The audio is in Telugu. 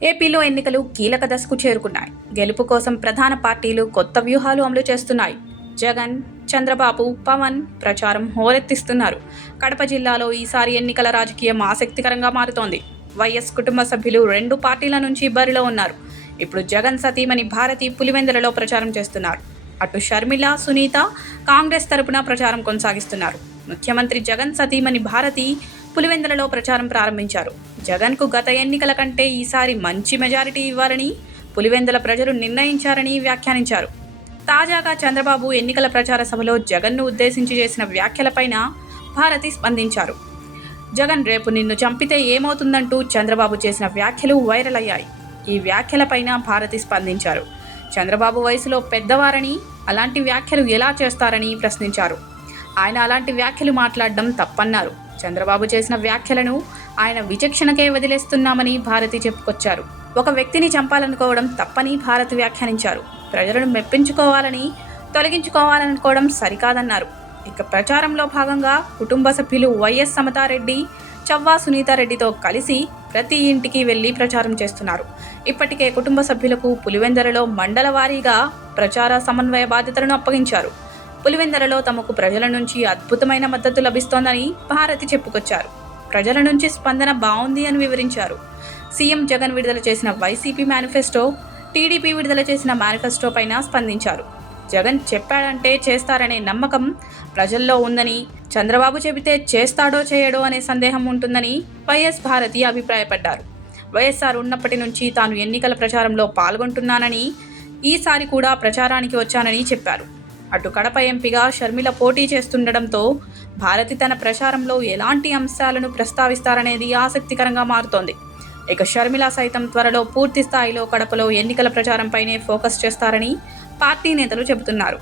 ఏపీలో ఎన్నికలు కీలక దశకు చేరుకున్నాయి. గెలుపు కోసం ప్రధాన పార్టీలు కొత్త వ్యూహాలు అమలు చేస్తున్నాయి. జగన్, చంద్రబాబు, పవన్ ప్రచారం హోరెత్తిస్తున్నారు. కడప జిల్లాలో ఈసారి ఎన్నికల రాజకీయం ఆసక్తికరంగా మారుతోంది. వైఎస్ కుటుంబ సభ్యులు 2 పార్టీల నుంచి బరిలో ఉన్నారు. ఇప్పుడు జగన్ సతీమణి భారతి పులివెందులలో ప్రచారం చేస్తున్నారు. అటు షర్మిల, సునీత కాంగ్రెస్ తరపున ప్రచారం కొనసాగిస్తున్నారు. ముఖ్యమంత్రి జగన్ సతీమణి భారతి పులివెందులలో ప్రచారం ప్రారంభించారు. జగన్కు గత ఎన్నికల కంటే ఈసారి మంచి మెజారిటీ ఇవ్వాలని పులివెందుల ప్రజలు నిర్ణయించారని వ్యాఖ్యానించారు. తాజాగా చంద్రబాబు ఎన్నికల ప్రచార సభలో జగన్ను ఉద్దేశించి చేసిన వ్యాఖ్యలపైన భారతి స్పందించారు. జగన్ రేపు నిన్ను చంపితే ఏమవుతుందంటూ చంద్రబాబు చేసిన వ్యాఖ్యలు వైరల్ అయ్యాయి. ఈ వ్యాఖ్యలపైన భారతి స్పందించారు. చంద్రబాబు వయసులో పెద్దవారని, అలాంటి వ్యాఖ్యలు ఎలా చేస్తారని ప్రశ్నించారు. ఆయన అలాంటి వ్యాఖ్యలు మాట్లాడడం తప్పన్నారు. చంద్రబాబు చేసిన వ్యాఖ్యలను ఆయన విచక్షణకే వదిలేస్తున్నామని భారతి చెప్పుకొచ్చారు. ఒక వ్యక్తిని చంపాలనుకోవడం తప్పని భారతి వ్యాఖ్యానించారు. ప్రజలను మెప్పించుకోవాలని, తొలగించుకోవాలనుకోవడం సరికాదన్నారు. ఇక ప్రచారంలో భాగంగా కుటుంబ సభ్యులు వైఎస్ సమతారెడ్డి, చవ్వా సునీతారెడ్డితో కలిసి ప్రతి ఇంటికి వెళ్లి ప్రచారం చేస్తున్నారు. ఇప్పటికే కుటుంబ సభ్యులకు పులివెందులలో మండల వారీగా ప్రచార సమన్వయ బాధ్యతలను అప్పగించారు. పులివెందులలో తమకు ప్రజల నుంచి అద్భుతమైన మద్దతు లభిస్తోందని భారతి చెప్పుకొచ్చారు. ప్రజల నుంచి స్పందన బాగుంది అని వివరించారు. సీఎం జగన్ విడుదల చేసిన వైసీపీ మేనిఫెస్టో, టీడీపీ విడుదల చేసిన మేనిఫెస్టో పైన స్పందించారు. జగన్ చెప్పాడంటే చేస్తారనే నమ్మకం ప్రజల్లో ఉందని, చంద్రబాబు చెబితే చేస్తాడో చేయడో అనే సందేహం ఉంటుందని వైఎస్ భారతి అభిప్రాయపడ్డారు. వైఎస్ఆర్ ఉన్నప్పటి నుంచి తాను ఎన్నికల ప్రచారంలో పాల్గొంటున్నానని, ఈసారి కూడా ప్రచారానికి వచ్చానని చెప్పారు. అటు కడప ఎంపీగా షర్మిల పోటీ చేస్తుండటంతో భారతి తన ప్రచారంలో ఎలాంటి అంశాలను ప్రస్తావిస్తారనేది ఆసక్తికరంగా మారుతోంది. ఇక షర్మిల సైతం త్వరలో పూర్తి స్థాయిలో కడపలో ఎన్నికల ప్రచారంపైనే ఫోకస్ చేస్తారని పార్టీ నేతలు చెబుతున్నారు.